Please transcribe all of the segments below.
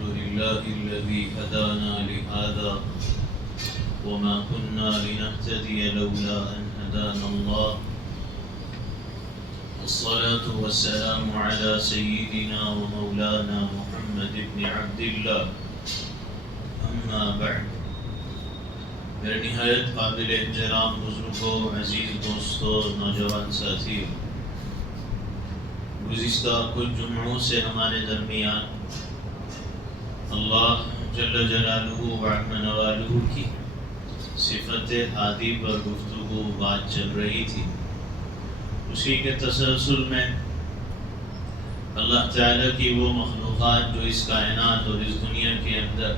الحمد لله الذي هدانا لهذا وما كنا لنهتدي لولا أن هدانا الله والصلاة والسلام على سيدنا ومولانا محمد بن عبد الله أما بعد میرے نہایت قابل احترام بزرگوں، عزیز دوستوں، نوجوان ساتھیوں، گزشتہ کچھ جمعوں سے ہمارے درمیان اللہ جل جلالہ وعظم نوالہ کی صفت ہادی پر گفتگو بات چل رہی تھی۔ اسی کے تسلسل میں اللہ تعالیٰ کی وہ مخلوقات جو اس کائنات اور اس دنیا کے اندر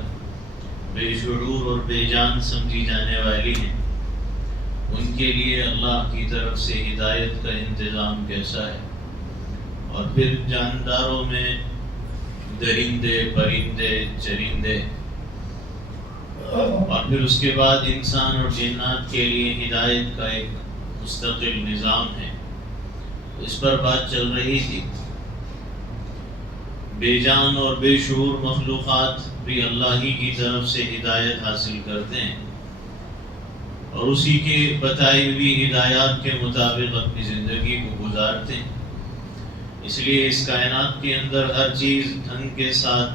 بے شعور اور بے جان سمجھی جانے والی ہیں، ان کے لیے اللہ کی طرف سے ہدایت کا انتظام کیسا ہے، اور پھر جانداروں میں درندے، پرندے، چرندے، اور پھر اس کے بعد انسان اور جنات کے لیے ہدایت کا ایک مستقل نظام ہے، اس پر بات چل رہی تھی۔ بے جان اور بے شعور مخلوقات بھی اللہ ہی کی طرف سے ہدایت حاصل کرتے ہیں اور اسی کے بتائی ہوئی ہدایات کے مطابق اپنی زندگی کو گزارتے ہیں۔ اس لیے اس کائنات کے اندر ہر چیز ڈھنگ کے ساتھ،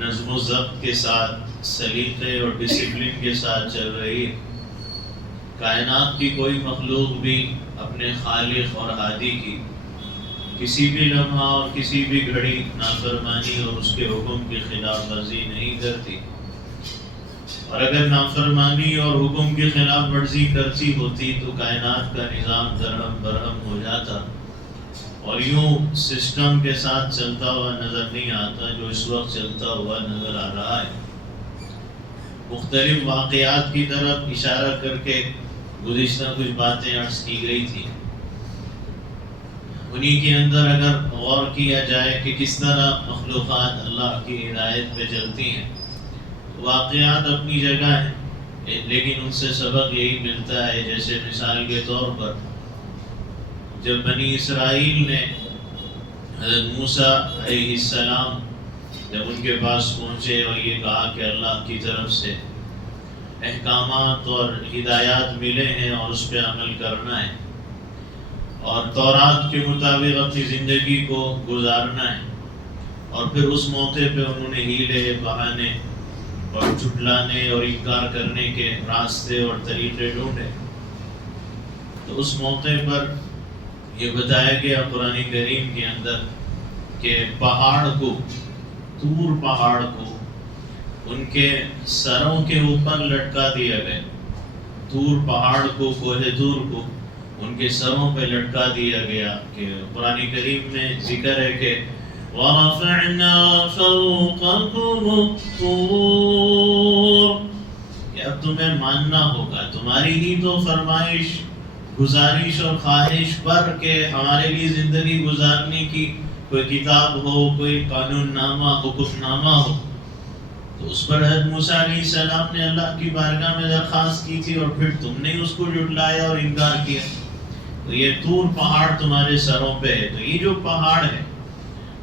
نظم و ضبط کے ساتھ، سلیقے اور ڈسپلن کے ساتھ چل رہی ہے۔ کائنات کی کوئی مخلوق بھی اپنے خالق اور ہادی کی کسی بھی لمحہ اور کسی بھی گھڑی نافرمانی اور اس کے حکم کی خلاف ورزی نہیں کرتی، اور اگر نافرمانی اور حکم کی خلاف ورزی کرتی ہوتی تو کائنات کا نظام درہم برہم ہو جاتا اور یوں سسٹم کے ساتھ چلتا ہوا نظر نہیں آتا جو اس وقت چلتا ہوا نظر آ رہا ہے۔ مختلف واقعات کی طرف اشارہ کر کے گزشتہ کچھ باتیں عرض کی گئی تھی، انہی کے اندر اگر غور کیا جائے کہ کس طرح مخلوقات اللہ کی ہدایت پہ چلتی ہیں، واقعات اپنی جگہ ہیں، لیکن ان سے سبق یہی ملتا ہے، جیسے مثال کے طور پر جب بنی اسرائیل نے حضرت موسیٰ علیہ السلام جب ان کے پاس پہنچے اور یہ کہا کہ اللہ کی طرف سے احکامات اور ہدایات ملے ہیں اور اس پہ عمل کرنا ہے اور تورات کے مطابق اپنی زندگی کو گزارنا ہے، اور پھر اس موقع پہ انہوں نے ہیلے، بہانے اور جھٹلانے اور انکار کرنے کے راستے اور طریقے ڈھونڈے، تو اس موقع پر یہ بتایا گیا قرآن کریم کے اندر کہ پہاڑ کو، طور پہاڑ کو ان کے سروں کے اوپر لٹکا دیا گیا۔ طور پہاڑ کو، کوہ طور کو ان کے سروں پہ لٹکا دیا گیا، کہ قرآن کریم میں ذکر ہے کہ وَرَفَعْنَا فَوْقَكُمُ الطُّورَ، کہ اب تمہیں ماننا ہوگا، تمہاری ہی تو فرمائش، گزارش اور خواہش پر کہ ہمارے لیے زندگی گزارنے کی کوئی کتاب ہو، کوئی قانون نامہ، حکم نامہ ہو، تو اس پر حضرت موسیٰ علیہ السلام نے اللہ کی بارگاہ میں درخواست کی تھی، اور پھر تم نے اس کو جھٹلایا اور انکار کیا، تو یہ طور پہاڑ تمہارے سروں پہ ہے۔ تو یہ جو پہاڑ ہے،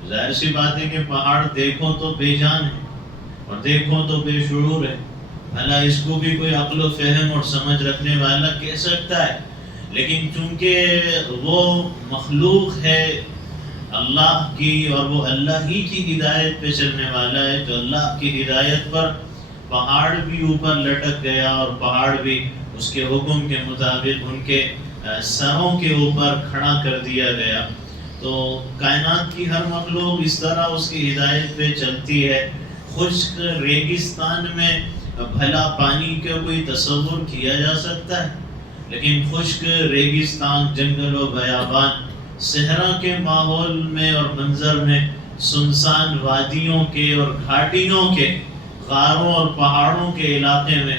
ظاہر سی بات ہے کہ پہاڑ دیکھو تو بے جان ہے اور دیکھو تو بے شعور ہے، بھلا اس کو بھی کوئی عقل و فہم اور سمجھ رکھنے والا کہہ سکتا ہے، لیکن چونکہ وہ مخلوق ہے اللہ کی اور وہ اللہ ہی کی ہدایت پہ چلنے والا ہے، تو اللہ کی ہدایت پر پہاڑ بھی اوپر لٹک گیا اور پہاڑ بھی اس کے حکم کے مطابق ان کے سروں کے اوپر کھڑا کر دیا گیا۔ تو کائنات کی ہر مخلوق اس طرح اس کی ہدایت پہ چلتی ہے۔ خشک ریگستان میں بھلا پانی کا کوئی تصور کیا جا سکتا ہے، لیکن خشک ریگستان، جنگل و بیابان، صحرا کے ماحول میں اور منظر میں، سنسان وادیوں کے اور گھاٹیوں کے، غاروں اور پہاڑوں کے علاقے میں،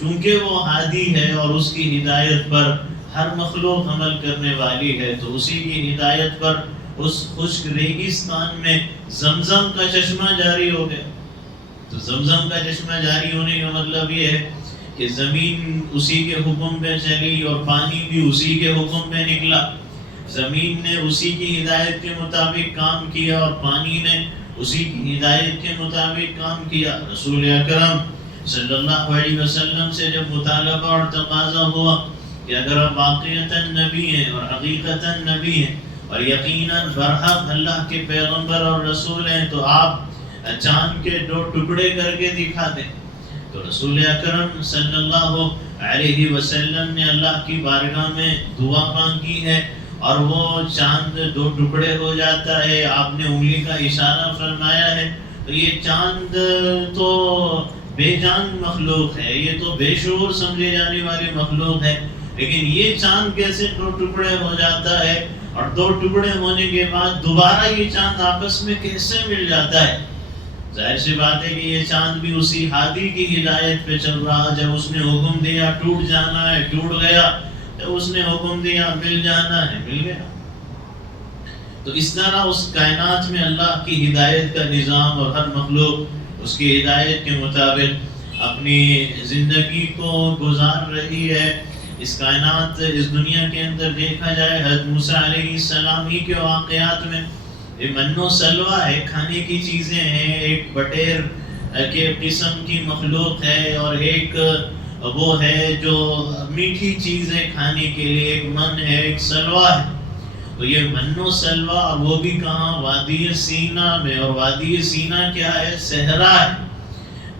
چونکہ وہ ہادی ہے اور اس کی ہدایت پر ہر مخلوق عمل کرنے والی ہے، تو اسی کی ہدایت پر اس خشک ریگستان میں زمزم کا چشمہ جاری ہو گیا۔ تو زمزم کا چشمہ جاری ہونے کا مطلب یہ ہے کہ زمین اسی کے حکم پہ چلی اور پانی بھی اسی کے حکم پہ نکلا۔ زمین نے اسی کی ہدایت کے مطابق کام کیا اور پانی نے اسی کی ہدایت کے مطابق کام کیا۔ رسول اکرم صلی اللہ علیہ وسلم سے جب مطالبہ اور تقاضا ہوا کہ اگر آپ واقعتاً نبی ہیں اور حقیقتاً نبی ہیں اور یقیناً برحق اللہ کے پیغمبر اور رسول ہیں تو آپ چاند کے 2 ٹکڑے کر کے دکھا دیں۔ تو رسول اکرم صلی اللہ علیہ وسلم نے اللہ کی بارگاہ میں دعا مانگی ہے اور وہ چاند 2 ٹکڑے ہو جاتا ہے۔ آپ نے انگلی کا اشارہ فرمایا ہے۔ تو یہ چاند تو بے جان مخلوق ہے، یہ تو بے شعور سمجھے جانے والی مخلوق ہے، لیکن یہ چاند کیسے 2 ٹکڑے ہو جاتا ہے اور 2 ٹکڑے ہونے کے بعد دوبارہ یہ چاند آپس میں کیسے مل جاتا ہے؟ ظاہر سی بات ہے کہ یہ چاند بھی اسی ہادی کی ہدایت پہ چل رہا، جب اس نے حکم دیا ٹوٹ جانا ہے ٹوٹ گیا، جب اس نے حکم دیا مل جانا ہے مل گیا۔ تو اس طرح اس کائنات میں اللہ کی ہدایت کا نظام اور ہر مخلوق اس کی ہدایت کے مطابق اپنی زندگی کو گزار رہی ہے۔ اس کائنات اس دنیا کے اندر دیکھا جائے حضرت موسیٰ علیہ السلام ہی کے واقعات میں من و سلوہ ہے، کھانے کی چیزیں ہیں، ایک بٹیر کے قسم کی مخلوق ہے اور ایک وہ ہے جو میٹھی چیزیں کھانے کے لیے، ایک من ہے ایک سلوہ ہے۔ تو یہ من و سلوہ، اور وہ بھی کہاں؟ وادی سینا میں، اور وادی سینا کیا ہے؟ صحرا ہے،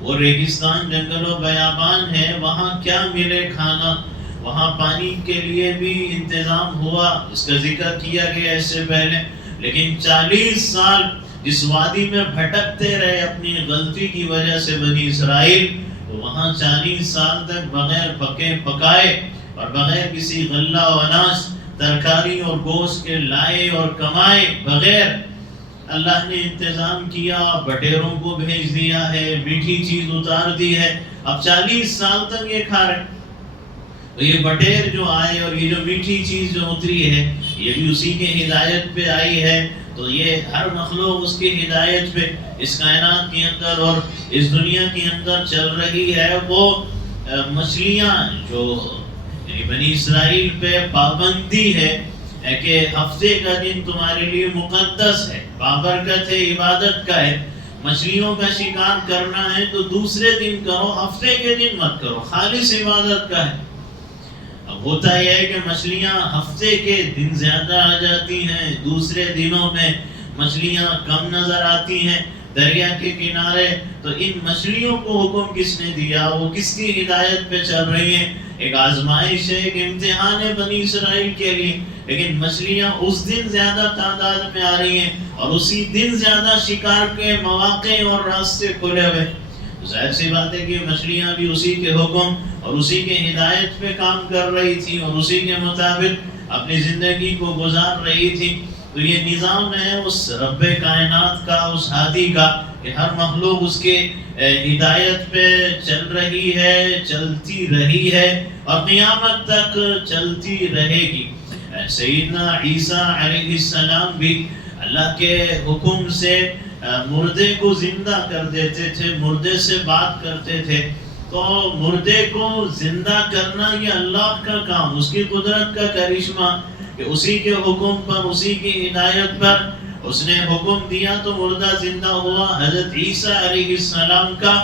وہ ریگستان جنگل و بیابان ہے، وہاں کیا ملے کھانا؟ وہاں پانی کے لیے بھی انتظام ہوا، اس کا ذکر کیا گیا اس سے پہلے، لیکن 40 سال جس وادی میں بھٹکتے رہے اپنی غلطی کی وجہ سے بنی اسرائیل، تو وہاں 40 سال تک بغیر پکائے اور بغیر کسی غلہ و اناج، ترکاری اور گوشت کے لائے اور کمائے بغیر اللہ نے انتظام کیا، بٹیروں کو بھیج دیا ہے، میٹھی چیز اتار دی ہے، اب 40 سال تک یہ کھا رہے۔ تو یہ بٹیر جو آئے اور یہ جو میٹھی چیز جو اتری ہے یہ بھی اسی کے ہدایت پہ آئی ہے۔ تو یہ ہر مخلوق اس کی ہدایت پہ اس کائنات کے اندر اور اس دنیا کے اندر چل رہی ہے۔ وہ مچھلیاں جو یعنی بنی اسرائیل پہ پابندی ہے کہ ہفتے کا دن تمہارے لیے مقدس ہے، بابرکت ہے، عبادت کا ہے، مچھلیوں کا شکار کرنا ہے تو دوسرے دن کرو، ہفتے کے دن مت کرو، خالص عبادت کا ہے۔ اب ہوتا یہ ہے کہ مچھلیاں ہفتے کے دن زیادہ آ جاتی ہیں، دوسرے دنوں میں مچھلیاں کم نظر آتی ہیں دریا کے کنارے۔ تو ان مچھلیوں کو حکم کس نے دیا؟ وہ کس کی ہدایت پہ چل رہی ہیں؟ ایک آزمائش ہے، ایک امتحان ہے بنی اسرائیل کے لیے، لیکن مچھلیاں اس دن زیادہ تعداد میں آ رہی ہیں اور اسی دن زیادہ شکار کے مواقع اور راستے کھلے ہوئے۔ ظاہر سی بات ہے کہ مچھلیاں بھی اسی کے حکم اور اسی کے ہدایت پہ کام کر رہی تھی اور اسی کے مطابق اپنی زندگی کو گزار رہی تھی۔ تو یہ نظام ہے اس رب کائنات کا، اس ہادی کا، کہ ہر مخلوق اس کے ہدایت پہ چل رہی ہے، چلتی رہی ہے اور قیامت تک چلتی رہے گی۔ سیدنا عیسیٰ علیہ السلام بھی اللہ کے حکم سے مردے کو زندہ کر دیتے تھے، مردے سے بات کرتے تھے۔ تو مردے کو زندہ کرنا یہ اللہ کا کام، اس کی قدرت کا کرشمہ، کہ اسی کے حکم پر، اسی کی ہدایت پر اس نے حکم دیا تو مردہ زندہ ہوا۔ حضرت عیسیٰ علیہ السلام کا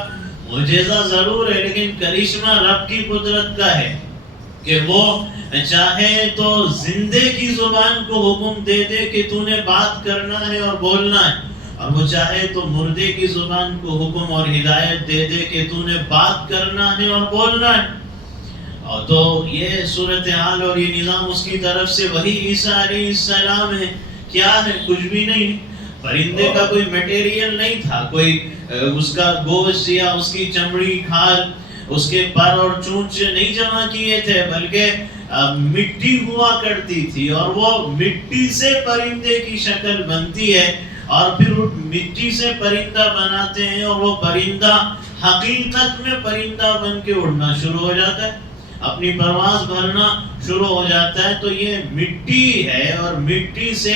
معجزہ ضرور ہے لیکن کرشمہ رب کی قدرت کا ہے کہ وہ چاہے تو زندے کی زبان کو حکم دے دے کہ تو نے بات کرنا ہے اور بولنا ہے، اور وہ چاہے تو مردے کی زبان کو حکم اور ہدایت دے دے کہ تو نے بات کرنا ہے اور بولنا ہے۔ اور تو یہ صورتحال اور یہ نظام اس کی طرف سے وہی عیسیٰ علیہ السلام ہے۔ کیا ہے؟ کچھ بھی نہیں، پرندے کا کوئی میٹیریل نہیں تھا، کوئی اس کا گوشت یا اس کی چمڑی، کھال، اس کے پر اور چونچ نہیں جمع کیے تھے، بلکہ مٹی ہوا کرتی تھی اور وہ مٹی سے پرندے کی شکل بنتی ہے اور پھر مٹی سے پرندہ بناتے ہیں اور وہ پرندہ حقیقت میں پرندہ بن کے اڑنا شروع ہو جاتا ہے، اپنی پرواز بھرنا شروع ہو جاتا ہے۔ تو یہ مٹی ہے اور مٹی سے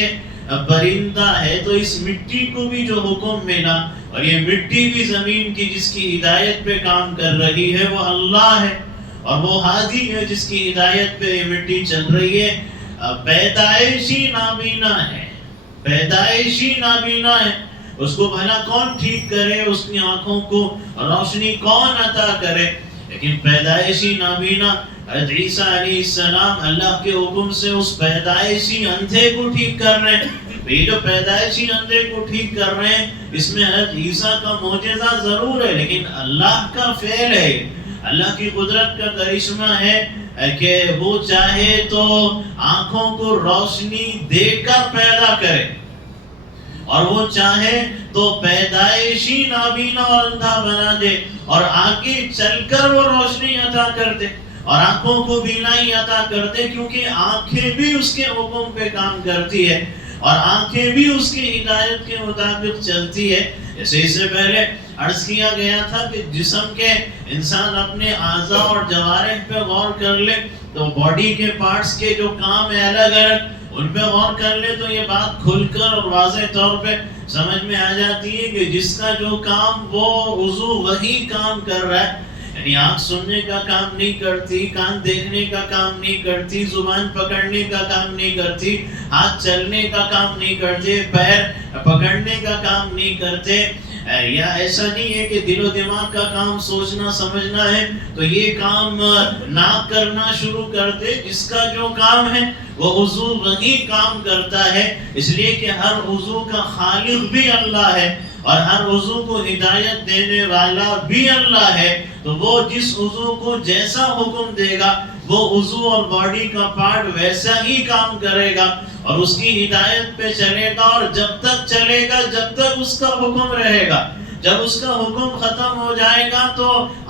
پرندہ ہے، تو اس مٹی کو بھی جو حکم ملا، اور یہ مٹی بھی زمین کی جس کی ہدایت پہ کام کر رہی ہے وہ اللہ ہے، اور وہ ہادی ہے جس کی ہدایت پہ یہ مٹی چل رہی ہے۔ پیدائشی نابینا ہے، پیدائشی نابینا ہے، اس کو بھلا کون ٹھیک کرے، اس کی آنکھوں کو روشنی کون عطا کرے؟ لیکن پیدائشی نابینا حضرت عیسیٰ علیہ السلام اللہ کے حکم سے اس پیدائشی اندھے کو ٹھیک کر رہے ہیں۔ یہ جو پیدائشی اندھے کو ٹھیک کر رہے ہیں، اس میں حضرت عیسیٰ کا معجزہ ضرور ہے، لیکن اللہ کا فعل ہے، اللہ کی قدرت کا کرشمہ ہے کہ وہ چاہے تو آنکھوں کو روشنی دے کر پیدا کرے، اور وہ چاہے تو پیدائشی نابینا اور اندھا بنا دے، اور آگے چل کر وہ روشنی عطا کر دے اور آنکھوں کو بینائی عطا کر دے، کیونکہ آنکھیں بھی اس کے حکم پہ کام کرتی ہے اور آنکھیں بھی اس کی ہدایت کے مطابق چلتی ہے۔ جیسے اس سے پہلے عرض کیا گیا تھا کہ جسم کے انسان اپنے اعضاء اور جوارح پہ غور کر لے تو باڈی کے پارٹس کے جو کام ہے الگ الگ، ان پہ غور کر لے تو یہ بات کھل کر اور واضح طور پہ سمجھ میں آ جاتی ہے کہ جس کا جو کام وہ عضو وہی کام کر رہا ہے۔ یعنی آنکھ سننے کا کام نہیں کرتی، کان دیکھنے کا کام نہیں کرتی، زبان پکڑنے کا کام نہیں کرتی، ہاتھ چلنے کا کام نہیں کرتے، پیر پکڑنے کا کام نہیں کرتے، یا ایسا نہیں ہے کہ دل و دماغ کا کام سوچنا سمجھنا ہے تو یہ کام نہ کرنا شروع کر دے۔ جس کا جو کام ہے وہ عضو وہی کام کرتا ہے، اس لیے کہ ہر عضو کا خالق بھی اللہ ہے اور ہر عضو کو ہدایت دینے والا بھی اللہ ہے۔ تو وہ جس عضو کو جیسا حکم دے گا وہ عضو اور باڈی کا پارٹ ویسا ہی کام کرے گا اور اس کی ہدایت پہ چلے گا، اور جب تک چلے گا جب تک اس کا حکم رہے گا۔ جب اس کا حکم ختم ہو جائے گا تو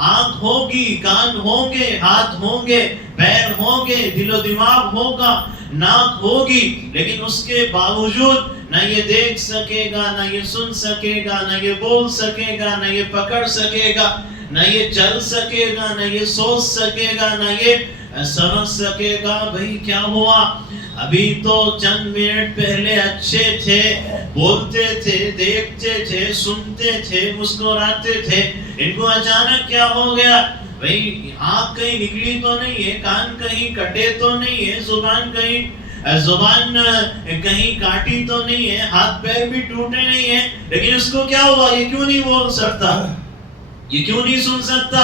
آنکھ ہوگی، کان ہوں گے، ہاتھ ہوں گے، پیر ہوں گے، دل و دماغ ہوگا، ناک ہوگی، لیکن اس کے باوجود نہ یہ دیکھ سکے گا، نہ یہ سن سکے گا، نہ یہ بول سکے گا، نہ یہ پکڑ سکے گا، نہ یہ چل سکے گا، نہ یہ سوچ سکے گا، نہ یہ سمجھ سکے گا۔ بھئی کیا ہوا؟ ابھی تو چند منٹ پہلے اچھے تھے، بولتے تھے، دیکھتے تھے، سنتے تھے، مسکراتے تھے، ان کو اچانک کیا ہو گیا؟ بھئی آنکھ کہیں نکلی تو نہیں ہے، کان کہیں کٹے تو نہیں ہے، زبان کہیں کاٹی تو نہیں ہے، ہاتھ پیر بھی ٹوٹے نہیں ہیں، لیکن اس کو کیا ہوا؟ یہ کیوں نہیں بول سکتا؟ یہ کیوں نہیں سن سکتا؟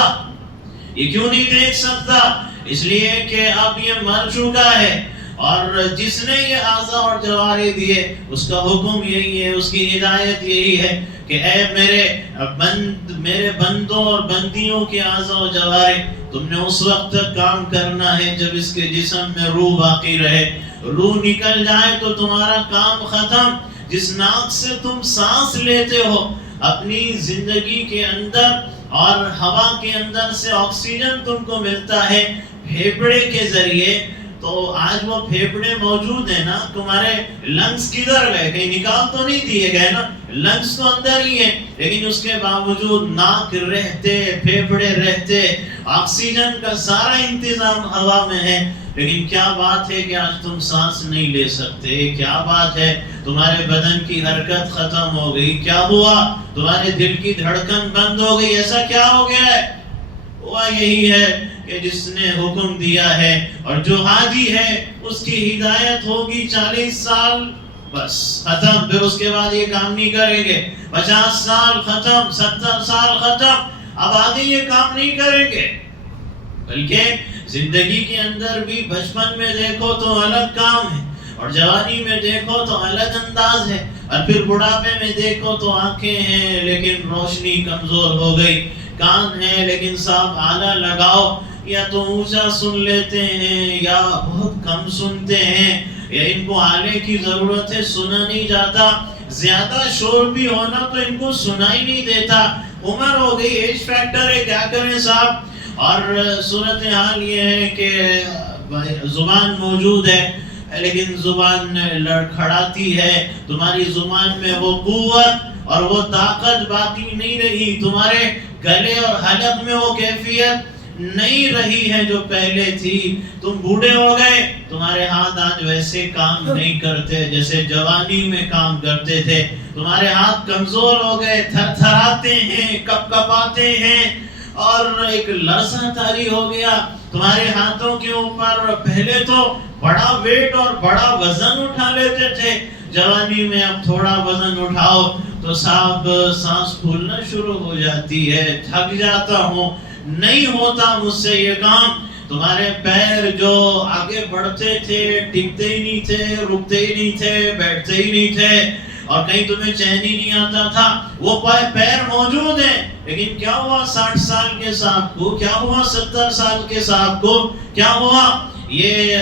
یہ کیوں نہیں دیکھ سکتا؟ اس لیے کہ اب یہ مر چکا ہے، اور جس نے یہ اعضاء اور جوارح دیے اس کا حکم یہی ہے، اس کی ہدایت یہی ہے کہ اے میرے بندوں اور بندیوں کے اعضاء و جوارح، تم نے اس وقت تک کام کرنا ہے جب اس کے جسم میں روح باقی رہے۔ روح نکل جائے تو تمہارا کام ختم۔ جس ناک سے تم سانس لیتے ہو اپنی زندگی کے اندر، اور ہوا کے اندر سے آکسیجن تم کو ملتا ہے پھیپھڑے کے ذریعے، تو آج وہ پھیپھڑے موجود ہیں نا، تمہارے لنگز کدھر گئے؟ کہیں نکال تو نہیں دیے گئے نا، لنگز تو اندر ہی ہیں، لیکن اس کے باوجود ناک رہتے، پھیپھڑے رہتے، آکسیجن کا سارا انتظام ہوا میں ہے، لیکن کیا بات ہے کہ آج تم سانس نہیں لے سکتے؟ کیا بات ہے تمہارے بدن کی حرکت ختم ہو گئی؟ کیا ہوا؟ تمہارے دل کی دھڑکن بند ہو گئی؟ ایسا کیا ہو گیا ہے؟ ہوا یہی ہے کہ جس نے حکم دیا ہے، اور جو ہادی ہے اس کی ہدایت ہوگی 40 سال بس ختم، پھر اس کے بعد یہ کام نہیں کریں گے، 50 سال ختم، 70 سال ختم، اب آگے یہ کام نہیں کریں گے۔ بلکہ زندگی کے اندر بھی بچپن میں دیکھو تو الگ کام ہے، اور جوانی میں دیکھو تو الگ انداز ہے، اور پھر بڑھاپے میں دیکھو تو آنکھیں ہیں لیکن روشنی کمزور ہو گئی، کان ہے لیکن صاحب آلہ لگاؤ، یا تو اونچا سن لیتے ہیں یا بہت کم سنتے ہیں، یا ان کو آلے کی ضرورت ہے، سنا نہیں جاتا، زیادہ شور بھی ہونا تو ان کو سنا ہی نہیں دیتا، عمر ہو گئی، ایج فیکٹر ہے، کیا کریں صاحب۔ اور صورتحال یہ ہے کہ زبان موجود ہے لیکن زبان لڑکھڑاتی ہے، تمہاری زبان میں وہ قوت اور وہ طاقت باقی نہیں رہی، تمہارے گلے اور حلق میں وہ کیفیت نہیں رہی ہے جو پہلے تھی، تم بوڑھے ہو گئے، تمہارے ہاتھ آج ویسے کام نہیں کرتے جیسے جوانی میں کام کرتے تھے، تمہارے ہاتھ کمزور ہو گئے، تھر تھراتے ہیں، کپ کپاتے ہیں، اور ایک لرزہ طاری ہو گیا تمہارے ہاتھوں کے اوپر۔ پہلے تو بڑا ویٹ اور بڑا وزن اٹھا لیتے تھے، جوانی میں اب تھوڑا وزن اٹھاؤ تو صاحب سانس پھولنا شروع ہو جاتی ہے، تھک جاتا ہوں، نہیں ہوتا مجھ سے یہ کام۔ تمہارے پیر جو آگے بڑھتے تھے، ٹکتے ہی نہیں تھے، رکتے ہی نہیں تھے، بیٹھتے ہی نہیں تھے، اور کہیں تمہیں چین ہی نہیں آتا تھا۔ وہ پیر موجود ہیں، لیکن کیا ہوا 60 سال کے صاحب کو، کیا ہوا 70 سال کے صاحب کو، کیا ہوا؟ یہ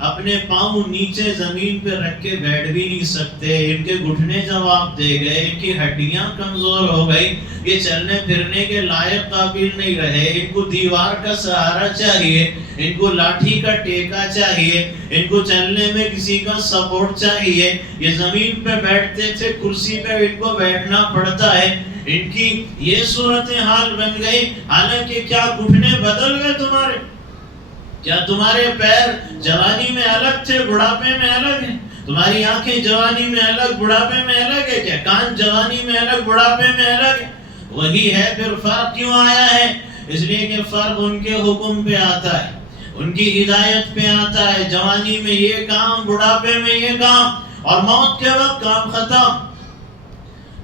اپنے پاؤں نیچے زمین پہ رکھ کے بیٹھ بھی نہیں سکتے، ان کے گھٹنے جواب دے گئے، ان کی ہڈیاں کمزور ہو گئی، یہ چلنے پھرنے کے لائق قابل نہیں رہے، ان کو دیوار کا سہارا چاہیے، ان کو لاٹھی کا ٹیکا چاہیے، ان کو چلنے میں کسی کا سپورٹ چاہیے۔ یہ زمین پہ بیٹھتے تھے، کرسی پہ ان کو بیٹھنا پڑتا ہے، ان کی یہ صورتحال بن گئی۔ حالانکہ کیا گھٹنے بدل گئے تمہارے؟ کیا تمہارے پیر جوانی میں الگ تھے، بڑھاپے میں الگ ہیں؟ تمہاری آنکھیں جوانی میں الگ، بڑھاپے میں الگ ہے کیا؟ کان جوانی میں الگ، بڑھاپے میں الگ ہے؟ وہی ہے۔ پھر فرق کیوں آیا ہے؟ اس لیے کہ فرق ان کے حکم پہ آتا ہے، ان کی ہدایت پہ آتا ہے۔ جوانی میں یہ کام، بڑھاپے میں یہ کام، اور موت کے وقت کام ختم۔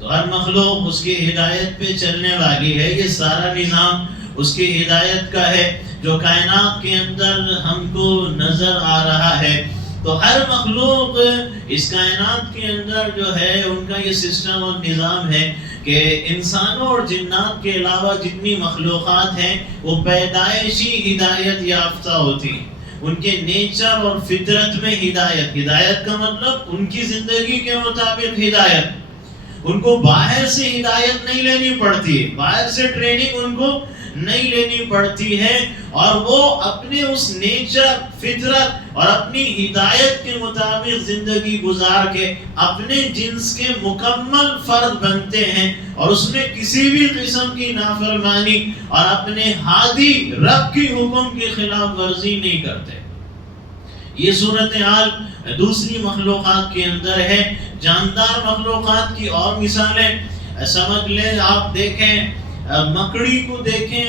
تو ہر مخلوق اس کی ہدایت پہ چلنے والی ہے، یہ سارا نظام اس کی ہدایت کا ہے جو کائنات کے اندر ہم کو نظر آ رہا ہے۔ تو ہر مخلوق اس کائنات کے اندر جو ہے ان کا یہ سسٹم اور نظام ہے کہ انسانوں اور جنات کے علاوہ جتنی مخلوقات ہیں وہ پیدائشی ہدایت یافتہ ہوتی ہیں، ان کے نیچر اور فطرت میں ہدایت کا مطلب ان کی زندگی کے مطابق ہدایت، ان کو باہر سے ہدایت نہیں لینی پڑتی ہے، باہر سے ٹریننگ ان کو نہیں لینی پڑتی ہے، اور وہ اپنے اس نیچر، فطرت اور اپنی ہدایت کے مطابق زندگی گزار کے اپنے جنس کے مکمل فرد بنتے ہیں، اور اس میں کسی بھی قسم کی نافرمانی اور اپنے ہادی رب کی حکم کی خلاف ورزی نہیں کرتے۔ یہ صورتحال دوسری مخلوقات کے اندر ہے۔ جاندار مخلوقات کی اور مثالیں سمجھ لیں، آپ دیکھیں مکڑی کو دیکھیں،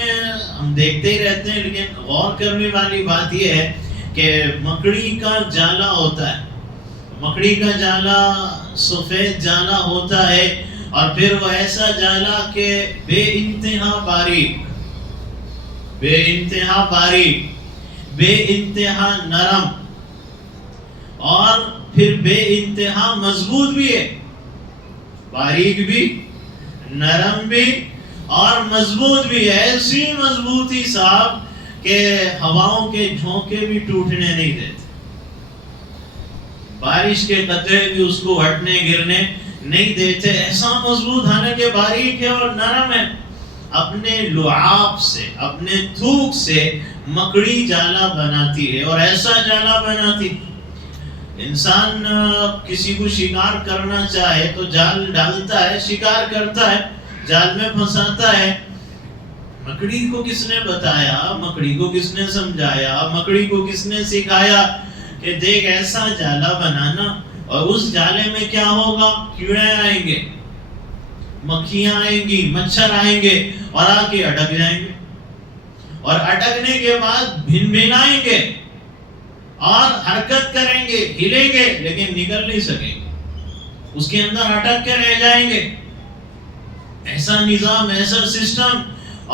ہم دیکھتے ہی رہتے ہیں، لیکن غور کرنے والی بات یہ ہے کہ مکڑی کا جالا ہوتا ہے، مکڑی کا جالا سفید جالا ہوتا ہے، اور پھر وہ ایسا جالا کہ بے انتہا باریک، بے انتہا باریک، بے انتہا نرم، اور پھر بے انتہا مضبوط بھی ہے، باریک بھی، نرم بھی اور مضبوط بھی ہے۔ ایسی مضبوطی صاحب کہ ہواؤں کے جھونکے بھی ٹوٹنے نہیں دیتے، بارش کے قطرے بھی اس کو ہٹنے گرنے نہیں دیتے، ایسا مضبوط، حالانکہ باریک ہے اور نرم ہے۔ اپنے لعاب سے، اپنے تھوک سے مکڑی جالا بناتی ہے، اور ایسا جالا بناتی۔ انسان کسی کو شکار کرنا چاہے تو جال ڈالتا ہے، شکار کرتا ہے، جال میں پھنساتا ہے۔ مکڑی کو کس نے بتایا، مکڑی کو کس نے سمجھایا، مکڑی کو کس نے سکھایا کہ دیکھ ایسا جالا بنانا، اور اس جالے میں کیا ہوگا؟ کیڑے آئیں گے، مکھیاں آئیں گی، مچھر آئیں گے، اور آ کے اٹک جائیں گے، اور اٹکنے کے بعد بھن بھنائیں گے اور حرکت کریں گے، ہلیں گے، لیکن نکل نہیں سکیں گے، اس کے اندر اٹک کے رہ جائیں گے۔ ایسا نظام، ایسا سسٹم،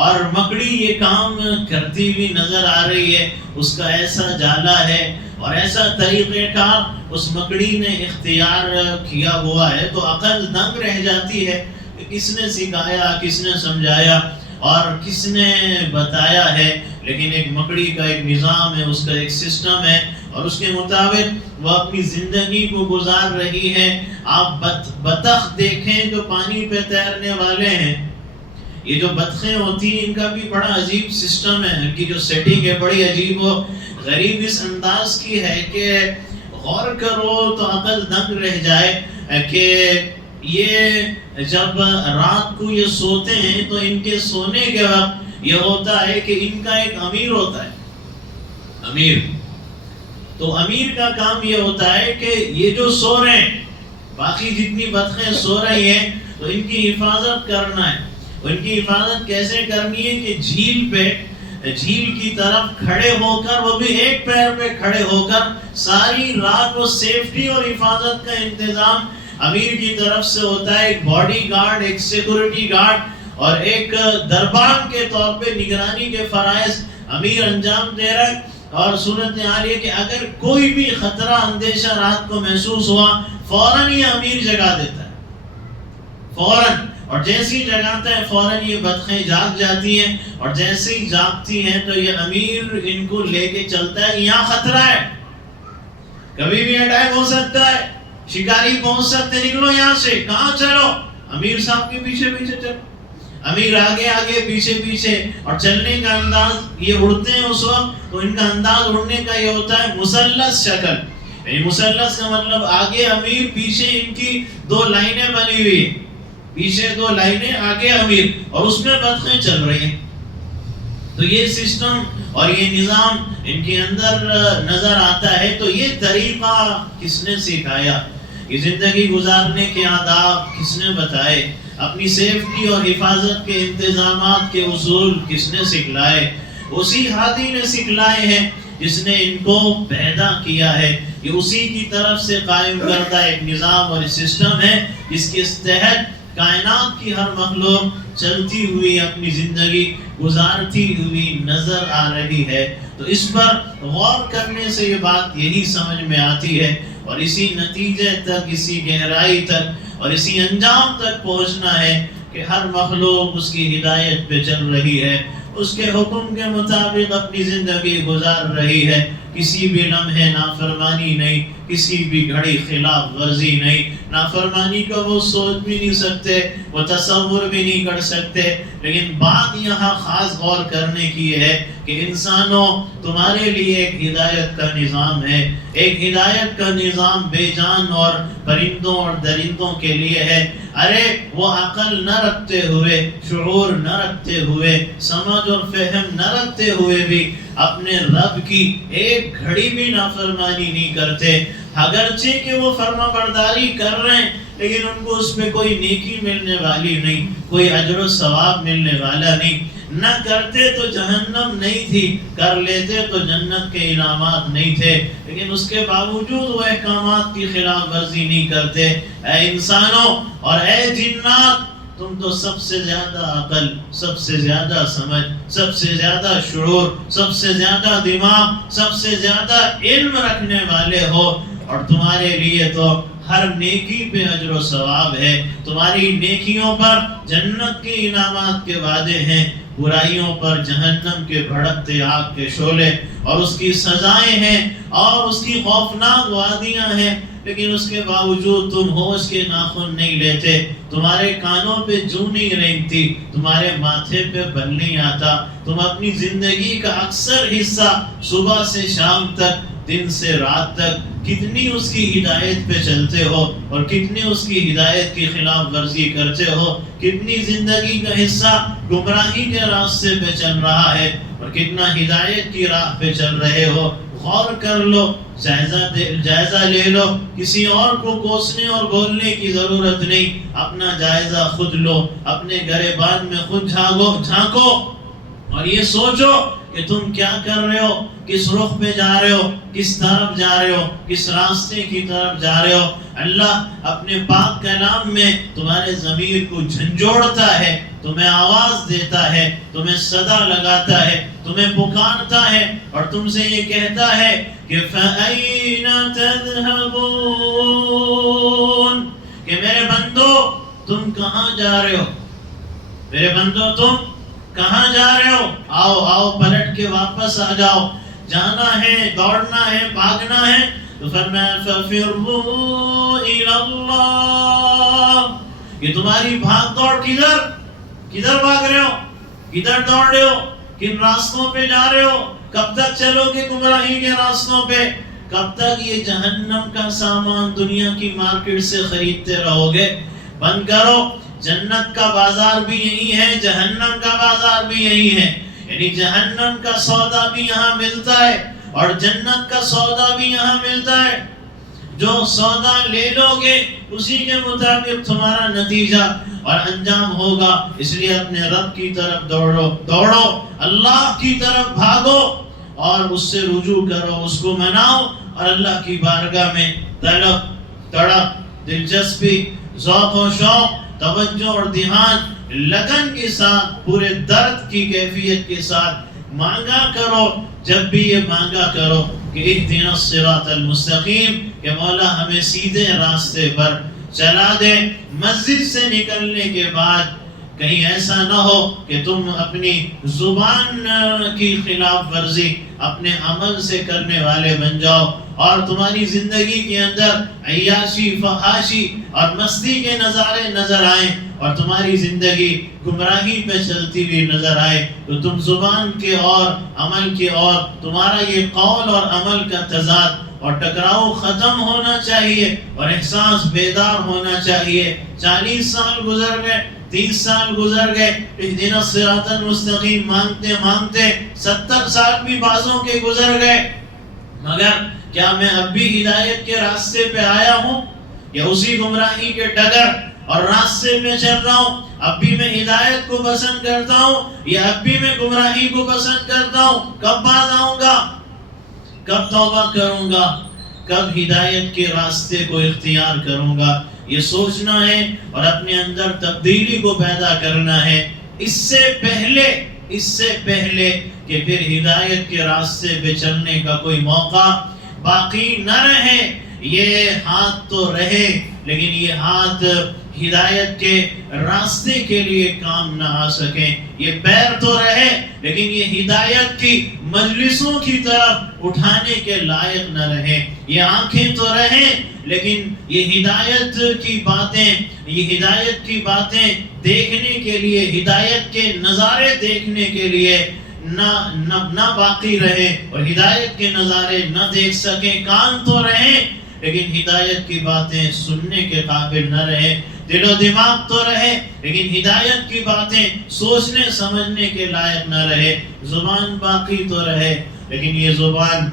اور مکڑی یہ کام کرتی بھی نظر آ رہی ہے، اس کا ایسا جالا ہے اور ایسا طریقہ کار اس مکڑی نے اختیار کیا ہوا ہے، تو عقل دنگ رہ جاتی ہے کہ کس نے سکھایا، کس نے سمجھایا اور کس نے بتایا ہے۔ لیکن ایک مکڑی کا ایک نظام ہے، اس کا ایک سسٹم ہے، اور اس کے مطابق وہ اپنی زندگی کو گزار رہی ہے۔ آپ بطخ دیکھیں جو پانی پہ تیرنے والے ہیں، یہ جو بطخیں ہوتی ہیں ان کا بھی بڑا عجیب سسٹم ہے، ان کی جو سیٹنگ ہے بڑی عجیب و غریب اس انداز کی ہے کہ غور کرو تو عقل دنگ رہ جائے کہ یہ جب رات کو یہ سوتے ہیں تو ان کے سونے کے وقت یہ ہوتا ہے کہ ان کا ایک امیر ہوتا ہے، امیر، تو امیر کا کام یہ ہوتا ہے کہ یہ جو سو رہے ہیں، باقی جتنی بطخیں سو رہی ہیں تو ان کی حفاظت کرنا ہے۔ ان کی حفاظت کیسے کرنی ہے کہ جھیل پہ جھیل کی طرف کھڑے ہو کر، وہ بھی ایک پیر پہ کھڑے ہو کر، ساری رات وہ سیفٹی اور حفاظت کا انتظام امیر کی طرف سے ہوتا ہے. ایک باڈی گارڈ، ایک سیکورٹی گارڈ اور ایک دربان کے طور پہ نگرانی کے فرائض امیر انجام دے رہا ہے. اور صورتحال یہ کہ اگر کوئی بھی خطرہ اندیشہ رات کو محسوس ہوا، فوراً یہ امیر جگا دیتا ہے، فوراً. اور جیسی جگاتا ہے فوراً یہ بطخیں جاگ جاتی ہیں، اور جیسے ہی جاگتی ہیں تو یہ امیر ان کو لے کے چلتا ہے. یہاں خطرہ ہے، کبھی بھی اٹیک ہو سکتا ہے، شکاری پہنچ سکتے، نکلو یہاں سے. کہاں چلو؟ امیر صاحب کے پیچھے پیچھے چلو. امیر آگے آگے پیچھے پیچھے. اور چلنے کا انداز، یہ اڑتے ہیں اس وقت تو ان کا انداز اڑنے کا یہ ہوتا ہے مثلث شکل. یعنی مثلث کا مطلب آگے امیر، پیچھے ان کی دو لائنیں بنی ہوئی ہیں، پیچھے دو لائنیں، آگے امیر، اور اس میں بطخیں چل رہی ہیں. تو یہ سسٹم اور یہ نظام ان کے اندر نظر آتا ہے. تو یہ طریقہ کس نے سکھایا؟ یہ زندگی گزارنے کے آداب کس نے بتائے؟ اپنی سیفٹی اور حفاظت کے انتظامات کے اصول کس نے سکھلائے؟ اسی ہادی نے سکھلائے ہیں جس نے ان کو پیدا کیا ہے. یہ اسی کی طرف سے قائم کردہ ایک نظام اور سسٹم ہے جس کے تحت کائنات کی ہر مخلوق چلتی ہوئی اپنی زندگی گزارتی ہوئی نظر آ رہی ہے. تو اس پر غور کرنے سے یہ بات یہی سمجھ میں آتی ہے، اور اسی نتیجے تک، اسی گہرائی تک اور اسی انجام تک پہنچنا ہے کہ ہر مخلوق اس کی ہدایت پہ چل رہی ہے، اس کے حکم کے مطابق اپنی زندگی گزار رہی ہے. کسی بھی لمحے نافرمانی نہیں، کسی بھی گھڑی خلاف ورزی نہیں. نافرمانی کا وہ سوچ بھی نہیں سکتے، وہ تصور بھی نہیں کر سکتے. لیکن بات یہاں خاص غور کرنے کی ہے کہ انسانوں، تمہارے لیے ایک ہدایت کا نظام ہے. ایک ہدایت کا نظام بے جان اور پرندوں اور درندوں کے لیے ہے. ارے وہ عقل نہ رکھتے ہوئے، شعور نہ رکھتے ہوئے، سمجھ اور فہم نہ رکھتے ہوئے بھی اپنے رب کی ایک گھڑی بھی نافرمانی نہیں کرتے. اگرچہ کہ وہ فرما برداری کر رہے ہیں، لیکن ان کو اس پہ کوئی نیکی ملنے والی نہیں، کوئی اجر و ثواب ملنے والا نہیں. نہ کرتے تو جہنم نہیں تھی، کر لیتے تو جنت کے انعامات نہیں تھے. لیکن اس کے باوجود وہ احکامات کی خلاف ورزی نہیں کرتے. اے انسانوں اور اے جنات، تم تو سب سے زیادہ عقل، سب سے زیادہ سمجھ، سب سے زیادہ شعور، سب سے زیادہ دماغ، سب سے زیادہ علم رکھنے والے ہو. اور تمہارے لیے تو ہر نیکی پہ اجر و ثواب ہے. تمہاری نیکیوں پر جنت کے انعامات کے وعدے ہیں، برائیوں پر جہنم کے بھڑکتے آگ کے شعلے اور اس کی سزائیں ہیں اور اس کی خوفناک وادیاں ہیں. لیکن اس کے باوجود تم ہوش کے ناخن نہیں لیتے، تمہارے کانوں پہ جوں نہیں رینگتی، تمہارے ماتھے پہ بل نہیں آتا. تم اپنی زندگی کا اکثر حصہ صبح سے شام تک، دن سے رات تک کتنی اس کی ہدایت پہ چلتے ہو اور کتنی اس کی ہدایت کی خلاف ورزی کرتے ہو. کتنی زندگی کا حصہ گمراہی کے راستے پہ چل رہا ہے اور کتنا ہدایت کی راہ پہ چل رہے ہو. غور کر لو، جائزہ لے لو. کسی اور کو کوسنے اور بولنے کی ضرورت نہیں. اپنا جائزہ خود لو، اپنے گریبان میں خود جھانکو اور یہ سوچو کہ تم کیا کر رہے ہو، کس رخ پہ جا رہے ہو، کس طرف جا رہے ہو، کس راستے کی طرف جا رہے ہو. اللہ اپنے پاک کلام میں تمہارے ضمیر کو جھنجھوڑتا ہے، تمہیں آواز دیتا ہے، تمہیں صدا لگاتا ہے، تمہیں پکارتا ہے اور تم سے یہ کہتا ہے کہ فَأَيْنَ تَذْهَبُونَ، کہ میرے بندو تم کہاں جا رہے ہو، میرے بندو تم کہاں جا رہے ہو؟ آؤ آؤ پلٹ کے واپس آ جاؤ. جانا ہے، دوڑنا ہے، بھاگنا ہے. تو فرمایا فَفِرُّوا إِلَى اللَّهِ، کہ تمہاری بھاگ دوڑ کدھر بھاگ رہے ہو، کدھر دوڑ رہے ہو، کن راستوں پہ جا رہے ہو؟ کب تک چلو گے گمراہی کے راستوں پہ؟ کب تک یہ جہنم کا سامان دنیا کی مارکیٹ سے خریدتے رہو گے؟ بند کرو. جنت کا بازار بھی یہی ہے، جہنم کا بازار بھی یہی ہے. یعنی جہنم کا سودا بھی یہاں ملتا ہے اور جنت کا سودا بھی یہاں ملتا ہے. جو سودا لے لو گے اسی کے مطابق تمہارا نتیجہ. اور انجام ہوگا. اس لیے اپنے رب کی طرف دوڑو, اللہ کی طرف بھاگو اور اس سے رجوع کرو, اس کو مناؤ اور اللہ کی بارگاہ میں طلب, تڑپ, دلچسپی, ذوق و شوق, توجہ اور دھیان, لگن کے ساتھ, پورے درد کی کیفیت کے ساتھ مانگا کرو. جب بھی یہ مانگا کرو کہ اہدنا الصراط المستقیم, کہ مولا ہمیں سیدھے راستے پر چلا دے. مسجد سے نکلنے کے بعد کہیں ایسا نہ ہو کہ تم اپنی زبان کی خلاف ورزی اپنے عمل سے کرنے والے بن جاؤ اور تمہاری زندگی کے اندر عیاشی, فحاشی اور مستی کے نظارے نظر آئیں اور تمہاری زندگی گمراہی پہ چلتی ہوئی نظر آئے. تو تم زبان کے اور عمل کے اور تمہارا یہ قول اور عمل کا تضاد اور ٹکراؤ ختم ہونا چاہیے اور احساس بیدار ہونا چاہیے. 40 سال گزر گئے, 30 سال گزر گئے, اہدنا الصراط المستقیم مانگتے مانگتے 70 سال بھی بعضوں کے گزر گئے, مگر کیا میں اب بھی ہدایت کے راستے پہ آیا ہوں یا اسی گمراہی کے ڈگر اور راستے میں چل رہا ہوں؟ اب بھی میں ہدایت کو پسند کرتا ہوں یا اب بھی میں گمراہی کو پسند کرتا ہوں؟ کب باز آؤں گا؟ کب توبہ کروں گا؟ کب ہدایت کے راستے کو اختیار کروں گا؟ یہ سوچنا ہے اور اپنے اندر تبدیلی کو پیدا کرنا ہے اس سے پہلے کہ پھر ہدایت کے راستے پہ چلنے کا کوئی موقع باقی نہ رہے. یہ ہاتھ تو رہے لیکن یہ ہاتھ ہدایت کے راستے کے لیے کام نہ آ سکیں. یہ پیر تو رہے لیکن یہ ہدایت کی مجلسوں کی طرف اٹھانے کے لائق نہ رہے. یہ آنکھیں تو رہیں لیکن یہ ہدایت کی باتیں دیکھنے کے لیے, ہدایت کے نظارے دیکھنے کے لیے نہ باقی رہے اور ہدایت کے نظارے نہ دیکھ سکیں. کان تو رہیں لیکن ہدایت کی باتیں سننے کے قابل نہ رہے. دل و دماغ تو رہے لیکن ہدایت کی باتیں سوچنے سمجھنے کے لائق نہ رہے. زبان باقی تو رہے لیکن یہ زبان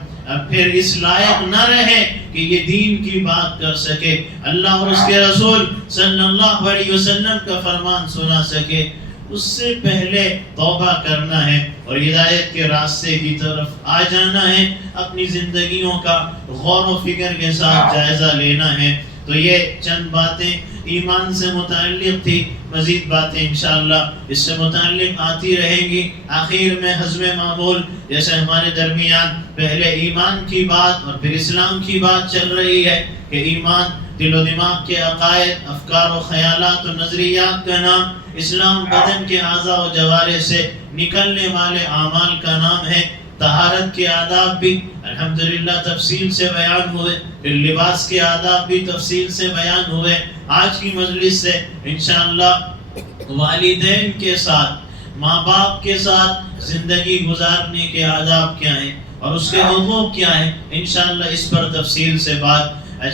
پھر اس لائق نہ رہے کہ یہ دین کی بات کر سکے, اللہ اور اس کے رسول صلی اللہ علیہ وسلم کا فرمان سنا سکے. اس سے پہلے توبہ کرنا ہے اور ہدایت کے راستے کی طرف آ جانا ہے. اپنی زندگیوں کا غور و فکر کے ساتھ جائزہ لینا ہے. تو یہ چند باتیں ایمان سے متعلق تھی. مزید باتیں انشاءاللہ اس سے متعلق آتی رہیں گی. آخر میں حزب معمول جیسے ہمارے درمیان پہلے ایمان کی بات اور پھر اسلام کی بات چل رہی ہے کہ ایمان دل و دماغ کے عقائد, افکار و خیالات و نظریات کا نام, اسلام بدن کے اعضاء و جوارح سے نکلنے والے اعمال کا نام ہے. طہارت کے آداب بھی الحمدللہ تفصیل سے بیان ہوئے, پھر لباس کے آداب بھی تفصیل سے بیان ہوئے. آج کی مجلس سے انشاءاللہ والدین کے ساتھ, ماں باپ کے ساتھ زندگی گزارنے کے آداب کیا ہیں اور اس کے حقوق کیا ہیں, انشاءاللہ اس پر تفصیل سے بات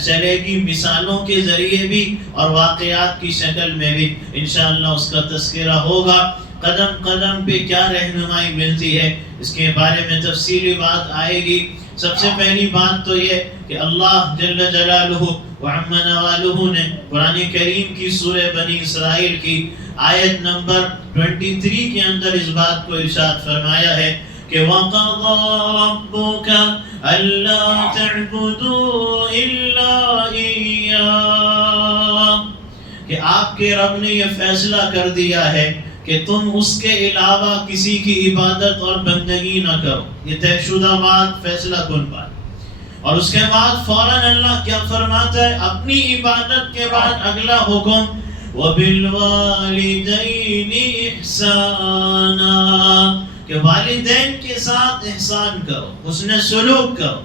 چلے گی. مثالوں کے ذریعے بھی اور واقعات کی شکل میں بھی انشاءاللہ اس کا تذکرہ ہوگا. قدم قدم پہ کیا رہنمائی ملتی ہے اس کے بارے میں تفصیلی بات آئے گی. سب سے پہلی بات تو یہ کہ اللہ جل جلالہ وعم نوالہ نے قرآن کریم کی سورہ بنی اسرائیل کی آیت نمبر 23 کے اندر اس بات کو ارشاد فرمایا ہے کہ وَقَضَى رَبُّكَ أَلَّا تَعْبُدُوا إِلَّا إِيَّاهُ, کہ آپ کے رب نے یہ فیصلہ کر دیا ہے کہ تم اس کے علاوہ کسی کی عبادت اور بندگی نہ کرو. یہ طے شدہ بات, فیصلہ کن بات. اور اس کے بعد فوراً اللہ کیا فرماتا ہے اپنی عبادت کے بعد اگلا حکم وَبِالْوَالِدَيْنِ إِحْسَانًا, کہ والدین کے ساتھ احسان کرو, حسن سلوک کرو.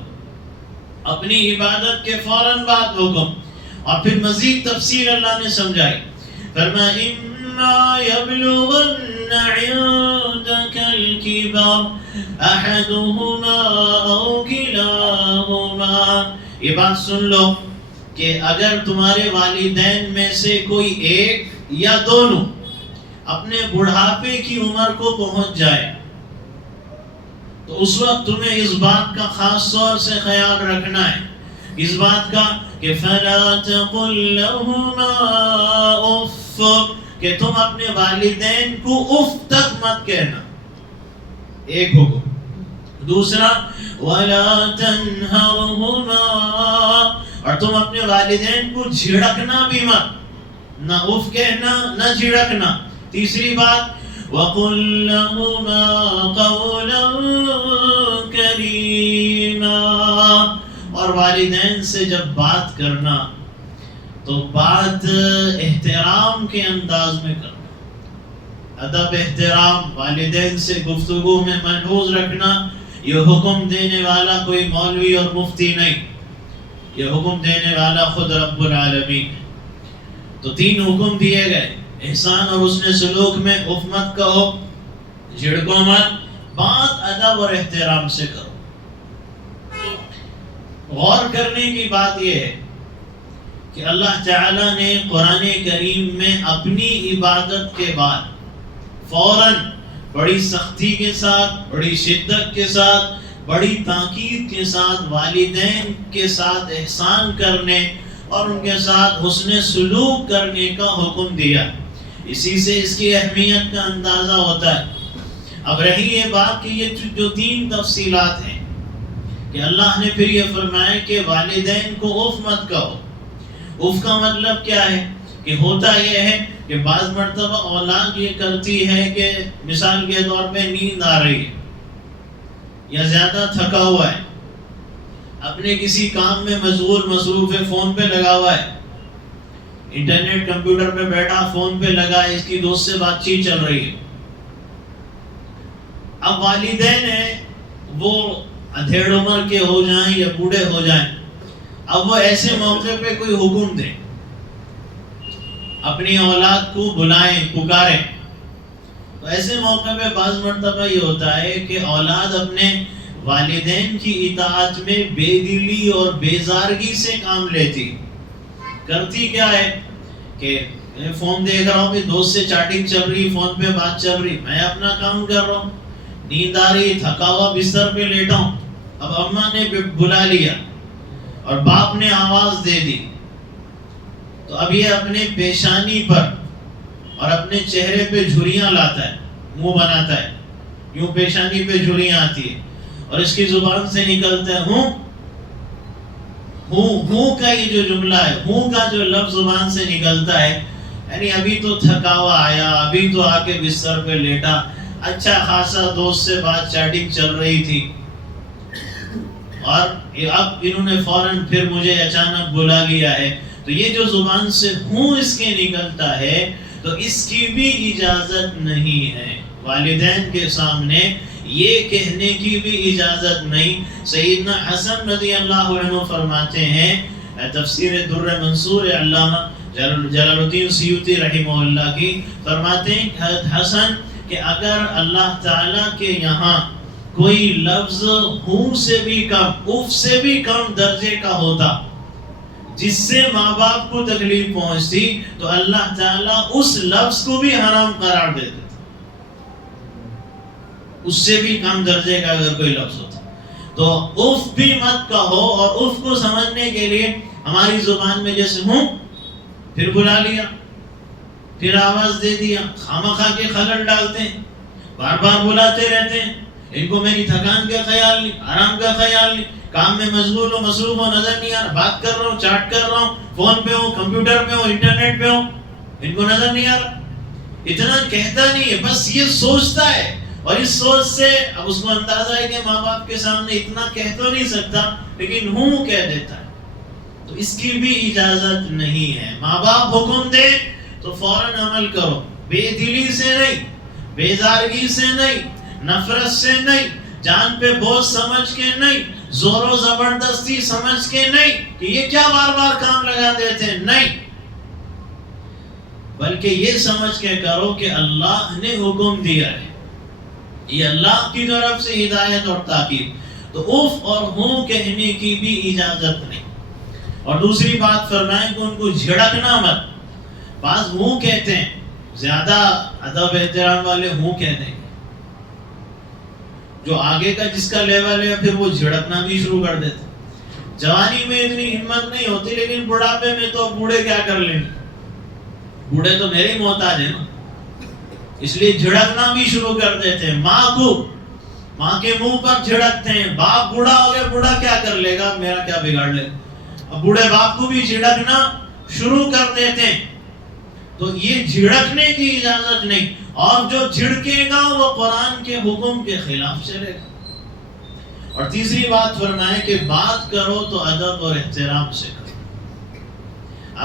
اپنی عبادت کے فوراً بعد حکم اور پھر مزید تفصیل اللہ نے سمجھائی. فرمایا إِمَّا يَبْلُغَنَّ عِندَكَ الْكِبَرَ أَحَدُهُمَا أَوْ كِلَاهُمَا, یہ بات سن لو کہ اگر تمہارے والدین میں سے کوئی ایک یا دونوں اپنے بڑھاپے کی عمر کو پہنچ جائے تو اس وقت تمہیں اس بات کا خاص طور سے خیال رکھنا ہے, اس بات کا کہ فَلَا تَقُلْ لَهُمَا أُفٍّ, کہ تم اپنے والدین کو اف تک مت کہنا، ایک حکم. دوسرا وَلَا تَنْهَرْهُمَا، اور تم اپنے والدین کو جھڑکنا بھی مت، نہ اف کہنا نہ جھڑکنا. تیسری بات وَقُلْ لَهُمَا قَوْلًا كَرِيمًا، اور والدین سے جب بات کرنا تو بات احترام کے انداز میں کرنا. ادب احترام، والدین سے گفتگو میں ملحوظ رکھنا. یہ حکم دینے والا کوئی مولوی اور مفتی نہیں، یہ حکم دینے والا خود رب العالمین. تو 3 حکم دیے گئے، احسان اور حسن سلوک میں اف مت کہو، جھڑکو مت، بات ادب اور احترام سے کرو. غور کرنے کی بات یہ ہے کہ اللہ تعالیٰ نے قرآن کریم میں اپنی عبادت کے بعد فوراً بڑی سختی کے ساتھ، بڑی شدت کے ساتھ، بڑی تاکید کے ساتھ والدین کے ساتھ احسان کرنے اور ان کے ساتھ حسن سلوک کرنے کا حکم دیا. اسی سے اس کی اہمیت کا اندازہ ہوتا ہے. اب رہی یہ بات کہ یہ جو 3 تفصیلات ہیں کہ اللہ نے پھر یہ فرمایا کہ والدین کو اف مت کہو. اف کا مطلب کیا ہے کہ ہوتا یہ ہے کہ بعض مرتبہ اولاد یہ کرتی ہے کہ مثال کے طور پہ نیند آ رہی ہے یا زیادہ تھکا ہوا ہے، اپنے کسی کام میں مشغول مصروف ہے، فون پہ لگا ہوا ہے، انٹرنیٹ کمپیوٹر پہ بیٹھا فون پہ لگا ہے، اس کی دوست سے بات چیت چل رہی ہے. اب والدین ہیں وہ ادھیڑ عمر کے ہو جائیں یا بوڑھے ہو جائیں، اب وہ ایسے موقع پہ کوئی حکم دیں، اپنی اولاد کو بلائیں، پکاریں، تو ایسے موقع پہ بعض مرتبہ یہ ہوتا ہے کہ اولاد اپنے والدین کی اطاعت میں بے دلی اور بیزارگی سے کام لیتی. کرتی کیا ہے کہ فون دیکھ رہا ہوں، دوست سے چیٹنگ چل رہی، فون پہ بات چل رہی، میں اپنا کام کر رہا ہوں، نیند آ رہی، تھکا ہوا بستر پہ لیٹا ہوں. اب اماں نے بلا لیا اور باپ نے آواز دے دی، تو اب یہ اپنے پیشانی پر اور اپنے چہرے پہ جھریاں لاتا ہے، منہ بناتا ہے، یوں پیشانی پہ جھریاں آتی ہے اور اس کی زبان سے نکلتا ہے ہوں کا یہ جو جملہ ہے، ہوں کا جو لفظ زبان سے نکلتا ہے، یعنی ابھی تو تھکا ہوا آیا، ابھی تو آ کے بستر پہ لیٹا، اچھا خاصا دوست سے بات چیٹنگ چل رہی تھی اور اب انہوں نے فوراً پھر مجھے اچانک بلا لیا ہے. تو یہ جو زبان سے ہوں اس کے نکلتا ہے تو اس کی بھی اجازت نہیں ہے. والدین کے سامنے یہ کہنے کی بھی اجازت نہیں. سیدنا حسن رضی اللہ عنہ فرماتے ہیں، تفسیر در منصور علامہ جلال الدین سیوطی رحمہ اللہ کی، فرماتے ہیں حسن کہ اگر اللہ تعالیٰ کے یہاں کوئی لفظ ہوں سے بھی کم، اف سے بھی کم درجے کا ہوتا جس سے ماں باپ کو تکلیف پہنچتی، تو اللہ تعالیٰ اس لفظ کو بھی حرام قرار دیتے. اس سے بھی کم درجے کا اگر کوئی لفظ ہوتا تو اف بھی مت کہو. اور اف کو سمجھنے کے لیے ہماری زبان میں جیسے ہوں، پھر بلا لیا، پھر آواز دے دیا، خامخواہ کے خلل ڈالتے ہیں، بار بار بلاتے رہتے ہیں. ان کو میری تھکان کا خیال نہیں، آرام کا خیال نہیں، کام میں مشغول ہو، مصروف ہو، نظر نہیں آ رہا، بات کر رہا ہوں، چیٹ کر رہا ہوں، فون پہ ہوں، کمپیوٹر پہ ہوں، انٹرنیٹ پہ ہوں، ان کو نظر نہیں آ رہا. اتنا کہتا نہیں ہے، بس یہ سوچتا ہے، اور اس سوچ سے اب اس کو اندازہ ہے کہ ماں باپ کے سامنے اتنا کہہ تو نہیں سکتا، لیکن ہوں کہہ دیتا ہے. تو اس کی بھی اجازت نہیں ہے. ماں باپ حکم دے تو فوراً عمل کرو، بے دلی سے نہیں، بیزارگی سے نہیں، نفرت سے نہیں، جان پہ بوجھ سمجھ کے نہیں، زور و زبردستی سمجھ کے نہیں کہ یہ کیا بار بار کام لگا دیتے ہیں، نہیں، بلکہ یہ سمجھ کے کرو کہ اللہ نے حکم دیا ہے، یہ اللہ کی طرف سے ہدایت اور تاکید. تو اف اور ہوں کہنے کی بھی اجازت نہیں. اور دوسری بات فرمائیں کہ ان کو جھڑکنا مت. بعض ہوں کہتے ہیں، زیادہ ادب احترام والے ہوں کہتے ہیں، جو آگے کا جس کا لیول ہے پھر وہ جھڑکنا بھی شروع کر دیتے. جوانی میں اتنی ہمت نہیں ہوتی، لیکن بڑھاپے میں تو بوڑھے کیا کر لیں گے، بوڑھے تو میرے ہی محتاج ہیں نا، اس لیے جھڑکنا بھی شروع کر دیتے ہیں ماں کو، ماں کے منہ پر جھڑکتے ہیں. باپ بوڑھا ہو گیا، بوڑھا کیا کر لے گا، میرا کیا بگاڑ لے گا. اب بوڑھے باپ کو بھی جھڑکنا شروع کر دیتے ہیں. تو یہ جھڑکنے کی اجازت نہیں، اور جو جھڑکے گا وہ قرآن کے حکم کے خلاف چلے گا. اور تیسری بات فرمائے کہ بات کرو تو ادب اور احترام سے کرو.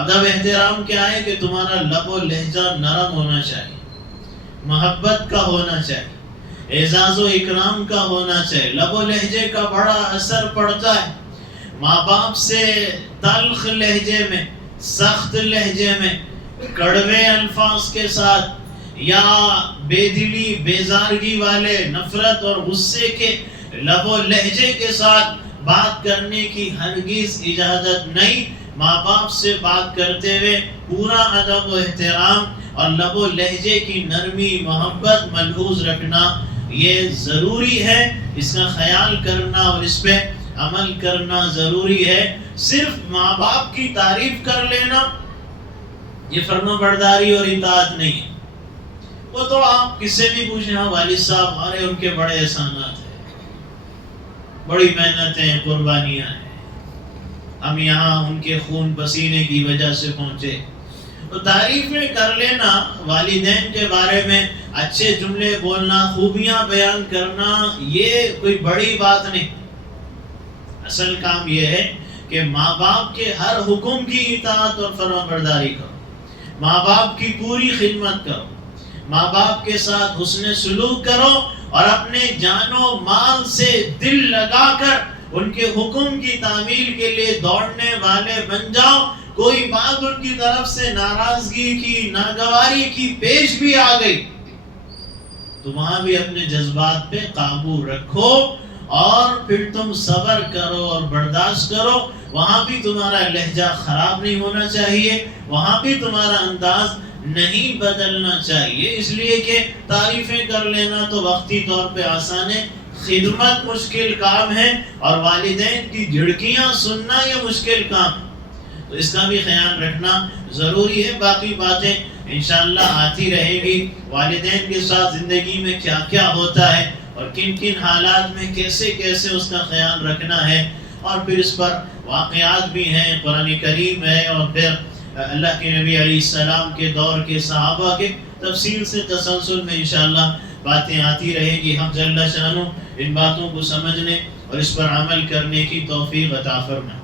ادب احترام کیا ہے کہ تمہارا لب و لہجہ نرم ہونا چاہیے، محبت کا ہونا چاہیے، اعزاز و اکرام کا ہونا چاہیے. لب و لہجے کا بڑا اثر پڑتا ہے. ماں باپ سے تلخ لہجے میں، سخت لہجے میں، کڑوے الفاظ کے ساتھ، یا بے دلی بیزارگی والے نفرت اور غصے کے لب و لہجے کے ساتھ بات کرنے کی ہرگز اجازت نہیں. ماں باپ سے بات کرتے ہوئے پورا ادب و احترام اور لب و لہجے کی نرمی محبت ملحوظ رکھنا یہ ضروری ہے. اس کا خیال کرنا اور اس پہ عمل کرنا ضروری ہے. صرف ماں باپ کی تعریف کر لینا یہ فرما برداری اور اطاعت نہیں ہے. وہ تو آپ کس سے بھی پوچھیں، ہاں والد صاحب ہمارے ان کے بڑے احسانات ہیں، بڑی محنتیں قربانیاں ہیں، ہم یہاں ان کے خون پسینے کی وجہ سے پہنچے. تو تعریفیں کر لینا، والدین کے بارے میں اچھے جملے بولنا، خوبیاں بیان کرنا، یہ کوئی بڑی بات نہیں. اصل کام یہ ہے کہ ماں باپ کے ہر حکم کی اطاعت اور فرما برداری کرو، ماں باپ کی پوری خدمت کرو، ماں باپ کے ساتھ حسن سلوک کرو، اور اپنے جان و مال سے دل لگا کر ان کے حکم کی تعمیل کے لیے دوڑنے والے بن جاؤ. کوئی بات ان کی طرف سے ناراضگی کی، ناگواری کی پیش بھی آ گئی تو وہاں بھی اپنے جذبات پہ قابو رکھو، اور پھر تم صبر کرو اور برداشت کرو. وہاں بھی تمہارا لہجہ خراب نہیں ہونا چاہیے، وہاں بھی تمہارا انداز نہیں بدلنا چاہیے. اس لیے کہ تعریفیں کر لینا تو وقتی طور پہ آسان ہے، خدمت مشکل کام ہے، اور والدین کی جھڑکیاں سننا یہ مشکل کام. تو اس کا بھی خیال رکھنا ضروری ہے. باقی باتیں انشاءاللہ آتی رہے گی. والدین کے ساتھ زندگی میں کیا کیا ہوتا ہے اور کن کن حالات میں کیسے کیسے اس کا خیال رکھنا ہے، اور پھر اس پر واقعات بھی ہیں، قرآن کریم ہے، اور پھر اللہ کے نبی علیہ السلام کے دور کے صحابہ کے تفصیل سے تسلسل میں انشاءاللہ باتیں آتی رہے گی. ہم جل شانہ ان باتوں کو سمجھنے اور اس پر عمل کرنے کی توفیق عطا فرمائے.